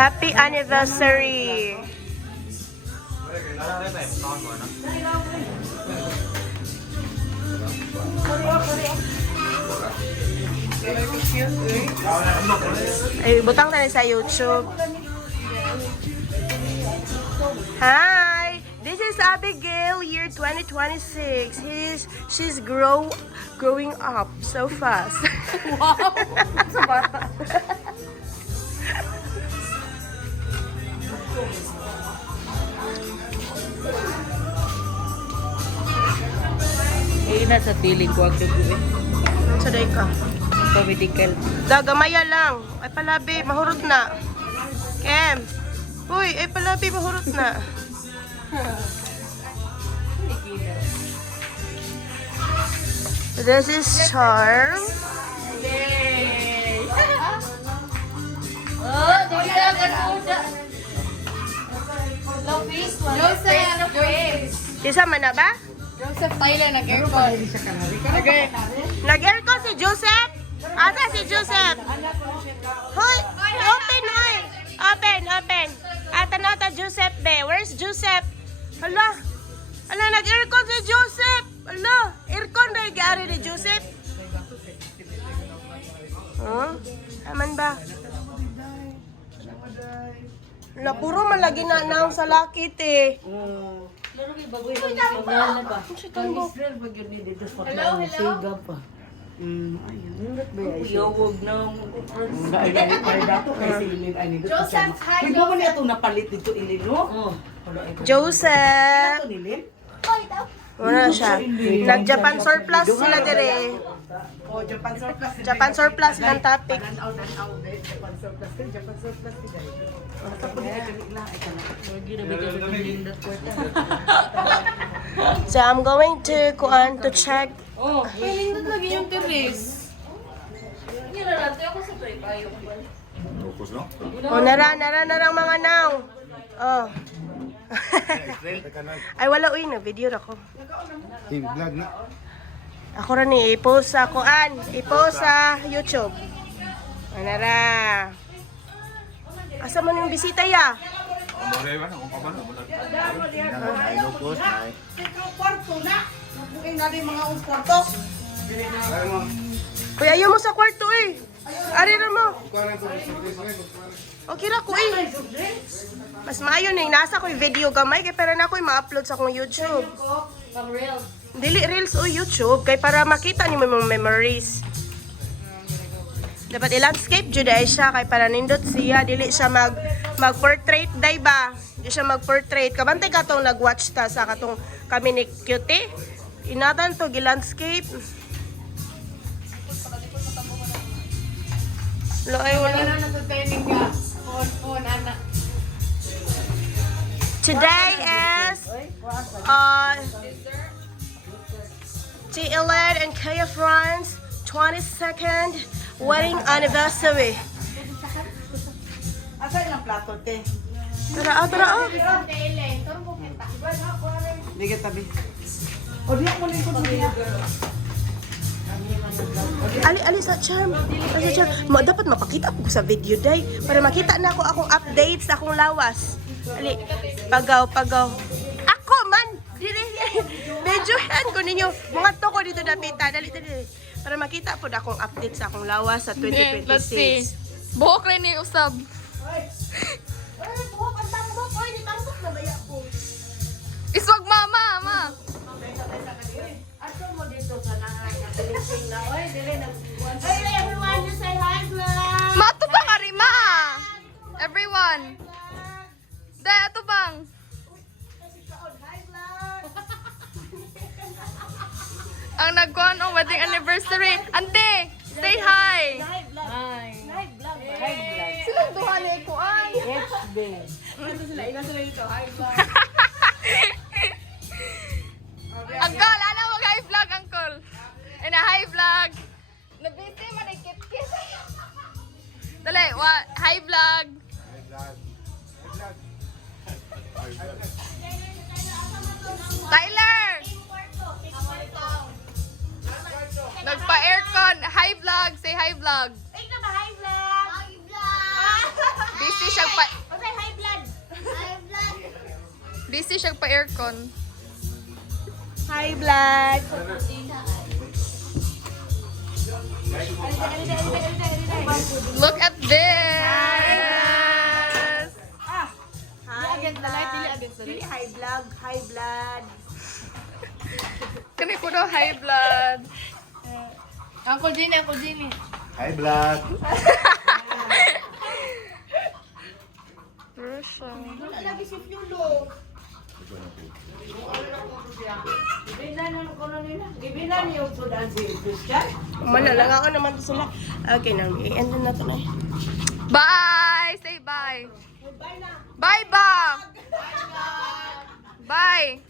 Happy anniversary! Ay, butang tayo sa YouTube. Hi! This is Abigail, year 2026. She's growing up so fast. Wow! Sa bata. Eh, nasa tiling ko ang dugo eh. Saday ka. Pa-medical. Gagamaya lang. Ay palabi, mahurot na. Kem. Uy, ay palabi, mahurot na. This is Charm. Yay! Oh, dito ka tuda. Joseph! Isa man na ba? Joseph Tyler, nag-aircon. Nag-aircon si Joseph? Asa si Joseph? Hoy! Open, hoy! Open. Tanaw ta Joseph be. Where's Joseph? Hala! Nag-aircon si Joseph! Hala! Aircon na yung ni Joseph? Huh? Aman ba? Hala, puro malagi na naong sa lakit eh. Laro kay bagoy ba niya na ba? Hello, Siga pa. Yowog na. Joseph, hi, Joseph! Wala siya. Nag-Japan surplus sila dire. Japan surplus ng topic. So I'm going to check. Oh, nindot lagi yung teres. Nilalante ako sa toy tayo. Oh, nara mga naw. Oh. Ay wala uy na video ra ko. Vlog na. Ako ra ni i-post sa i-post sa YouTube. Nara. Asa man yung bisita ya? Kuya, ayaw mo sa kwarto eh. Ari na mo. Okay ra ko eh. Mas maayo na nasa ko yung video gamay kay para na ko ma-upload sa akong YouTube. Pang real. Dili reels o YouTube kay para makita niyo mga memories. Dapat i-landscape jud ay siya kay para nindot siya dili siya mag-portrait day ba. Di siya mag-portrait. Kabantay ka tong nag-watch ta sa katong kami ni Cutie. Inatan to gi-landscape. Lo ay wala. Today is T-Elad and Kaya Franz 22nd wedding anniversary. Asa ilang plato, te? Tara. Liga tabi. O diyak mo lang ko diyak. Ali sa charm. Dapat mapakita ko sa video day para makita na ako akong updates sa akong lawas. Ali, pagaw. Ako man, dili. Medyohan ko ninyo. Mga to ko dito napita. Dali. Para makita po na akong update sa akong lawas sa 2026. Let's see. Buhok rin ni Usab. Buhok ang tambok. Oy, di tambok na baya ko. Iswag mama, ma. Ato mo dito sa nanay na Pilipin na. Oy, dili na. Hey everyone, you say hi, vlog. Mato bang arima? Everyone. Day, ato bang? Ang nagkuhan ang wedding anniversary. Ante, say hi. Hi. Silang duha ni kuan. HB. Uncle, ano mo hi vlog, uncle? Ay na, hi vlog. Nabisi man ay kit-kit. Dali, hi vlog. Tyler! Nagpa-aircon. Hi vlog. Say hi vlog. Ay na ba, hi vlog? Hi vlog. Busy siya pa... Okay, high blood. Busy siya pa aircon. High blood. Look at this! Dili high blood, high blood. Kani ko daw high blood. Uncle Jenny. High blood. Russia. Lagi si Fiulo. Mana lang ako naman to sila. Okay, nang i-end na to na. Bye! Say bye. Bye ba? Bye.